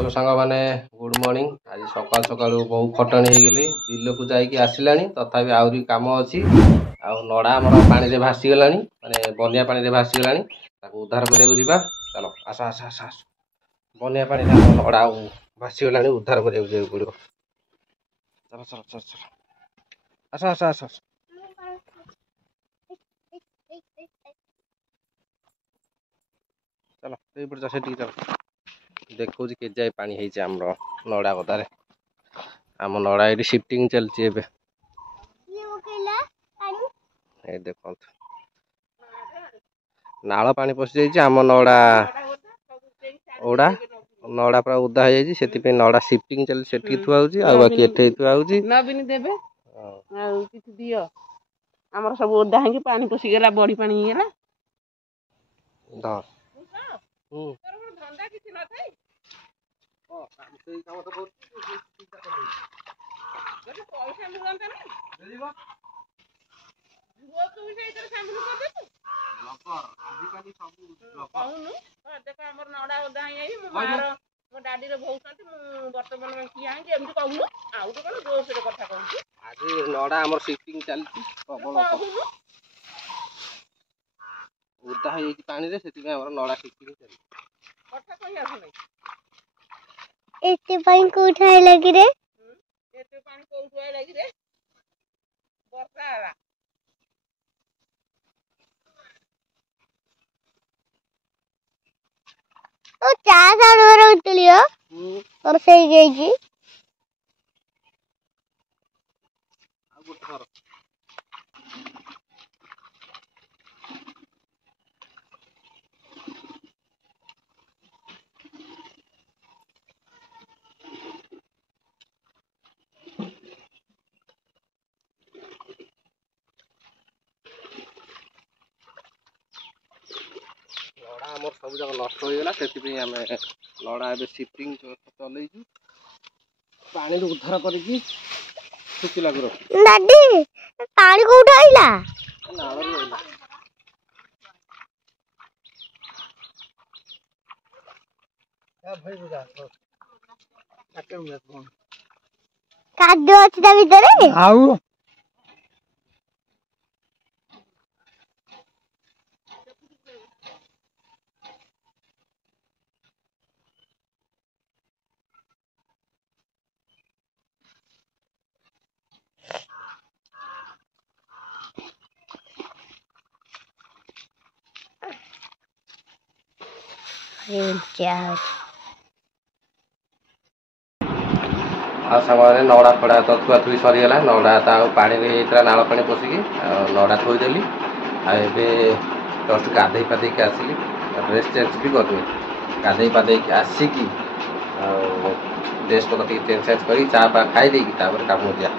Hello सांग मैंने good morning. आज सकाल सकाल बहुत खटणी हो गली बिल को जाकि आसला तथापि आहरी कम अच्छी नड़ा आमर पानी भासीगला माने बनिया पानी भासीगला उद्धार करा चलो आस आस आस आस बनिया पानी नड़ा भासीगला उद्धार करा पड़ो। चलो चलो चलो चलो आस आस आस आस चलो ये से चलो देखो के जाए पानी है आमर नड़ा गदारे आम नड़ा ये शिफ्टिंग चलती है देखो नाल पानी पशि जाइए आम नड़ा ओडा नड़ा पूरा उदा हो जाए नड़ा शिफ्टिंग चल से थुआ बाकी एठे थुआ नवीन देबे किछि दियो हमर सब ओदा है कि पानी पसी गेला बड़ी पानी गेला धर धंदा किछि न थाई ओ काम सेई काम तो बहुत जदी पैसा मिलंता ना देबो वो तू भी इधर शामिल कर दे तू लपर आजि काली सब लपर कहनु देखो हमर नड़ा ओदा है मो मार मो डाडी रे भौसंती मु वर्तमान में किया है कि एमती कहनु आउ तो कोन जोर से कथा कहू आज नड़ा हमर शिफ्टिंग चलती प्रबल उदा है पानी रे सेति में हमर नड़ा शिफ्टिंग चलती कथा कहि आसु नै एते पानी को उठाए लगी रे एते पानी को उठाए लगी रे वर्षा आला ओ चार साल उतलियो और सही गई जी आ गुट कर आमर सब जगह नष्ट हो गला से आम लड़ा ए शिफ्टिंग चल पानी उद्धार करके शुखिला दादी पानी को उठाइला खाद्य अच्छी ता भीतर आउ सामने नड़ा फड़ा तो थुआ थुई सरीगला नड़ा पानी नाल पानी पशिकी नड़ा थोईदेली आए जस्ट गाधे पाधे आसिली ड्रेस चेंज भी करनी गाधे पाधे आसिकी ड्रेस पत्र चेंज चेंज कर चा पा खाई काम जा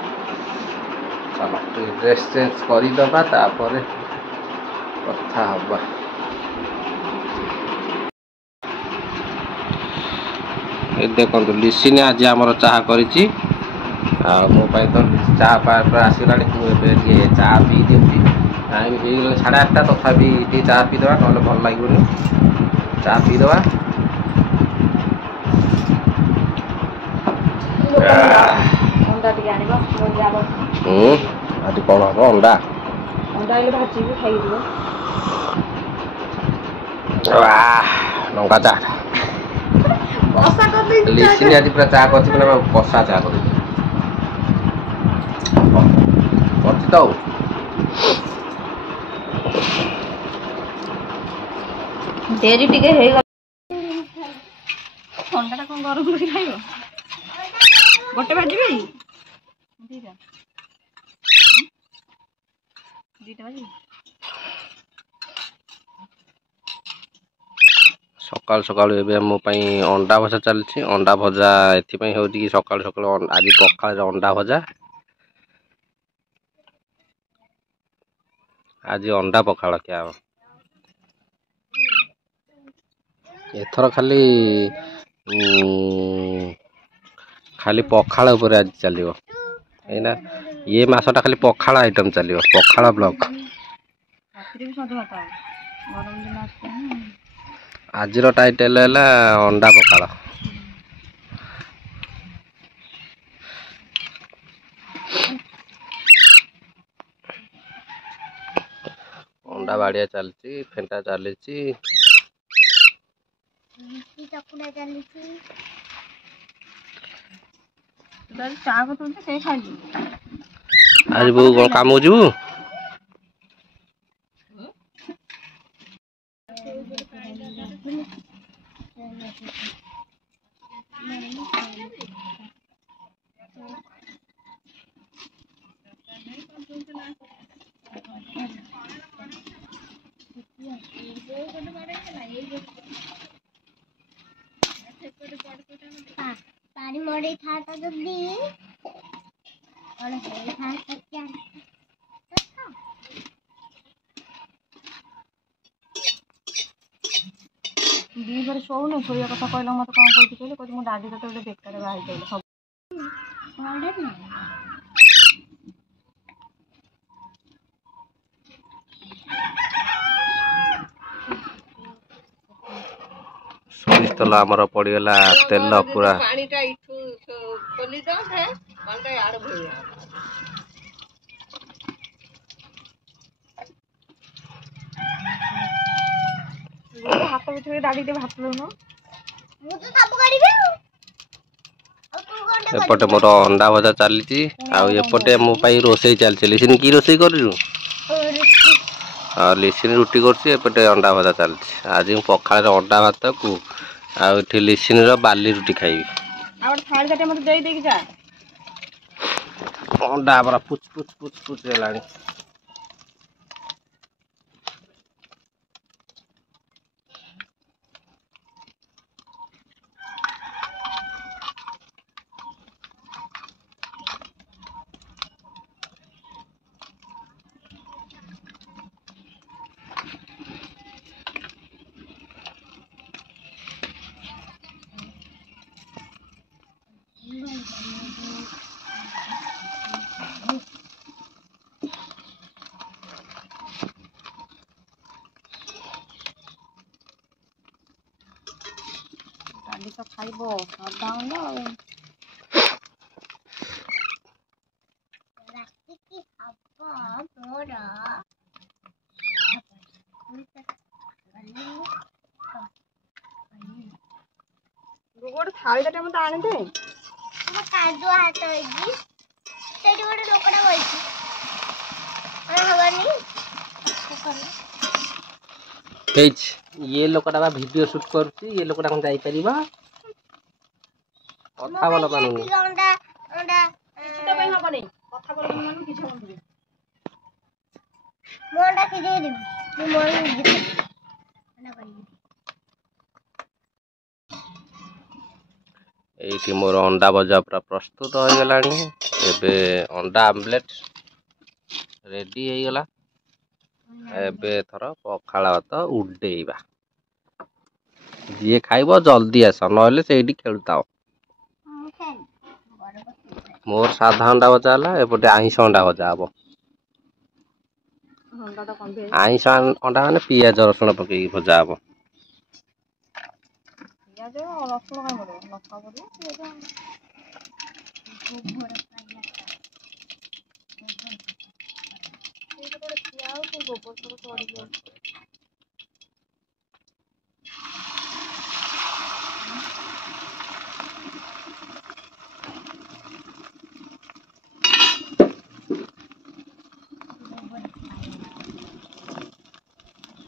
चलो ड्रेस चेंज करदे कथा हवा देखो लिसिने आज आमर चाह करी मो तो चाह पारा आसगला मुझे चाह पी दिखी टाइम हो 8:30 तथापि चाह पीदे ना भल लगे चाह पीदे आज कौन हम अंडा लंका चाह लिसिने आज पूरा चाह कर कषा चाह कर तो डेरी टिके हे ठंडा कौन गरम कर खाइबो गोटे भाजी दीटा भाजी सकाल सकाल मो अंडा भजा चलती अंडा भजा एपाई हो सकाल सकाल आज पखाल अंडा भजा आज अंडा पखाल क्या एथर खाली खाली पखाल उपर आज चलो ना ये मसटा खाली पखाल आइटम चलो पखाल ब्लॉक आज टाइटल है अंडा पखाल। अंडा बाड़िया चलती फेंटा चली आज बो कौन काम हो जीवु पानी मोड़ी था तो जल्दी और हे था तो क्या दी बार सोने सोया कथा कहला मत कौन कहती कहले कहती मो दादी तो बेकार बाहर कहले सब सोरिष तेल आमर पड़गला तेल पूरा हाथ में दादी दे भात लो मु तो सब करिबे एपटे मोर अंडा भजा चली आउटे मो रोसई चलती लिसिन की रोसई कर लिसिन रुटी करपटे अंडा भजा चलती आज पखाड़ अंडा भात को आठी लिसिन बाली रुटी खाइबी अंडा परा पुच पुच पुच पुच है तो खाइबो साधारण राति की हवा मोरा गोड़ थाली टा मत आने दे हम कादुआ हाथ होगी सेठी गोटे लोकड़ा होइछि हवानी ये लोकटा वीडियो शूट करुच्ची ये लोकटा कौन जाई परिबा कथा बोल पानुनी अंडा अंडा किछटा पे हबनी कथा बोल मानु किछ होंदी मोंडा की दे दे मोर अंडा एठी मोर अंडा भजा पूरा प्रस्तुत हो गलानी एबे अंडा आमलेट रेडी हो गला एबे थर पखाड़ भात उडेइबा जी खाइब जल्दी आस ना से खेलुताओ मोर साधा अंडा भजा है एपटे आइंस अंडा भजा हम आइंस अंडा माने पियाज रसुण पकई भजा हम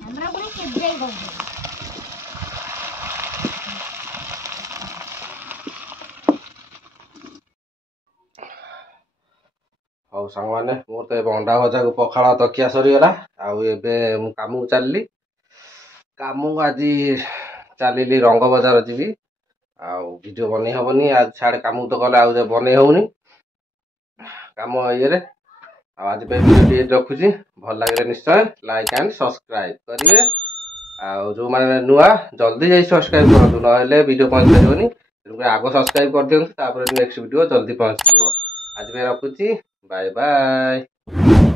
हमरा कोनी सिद्धई गो हौ सांग माने मोर तो अंडा भजा को पखाड़ तकिया सरीगला आउ काम चलली काम आज चलि रंग बजार जी वीडियो बन हेनी आज छाड़े काम तो कले आज बन होनी काम ये आज वीडियो रखुची भल लगे निश्चय लाइक एंड सब्सक्राइब करेंगे जो मैंने नुआ जल्दी जाई सब्सक्राइब करूँ ना वीडियो पहुँच पारे आग सब्सक्राइब कर दिखाँ नेक्स्ट वीडियो जल्दी पहुँच आज रखुची बाय बाय।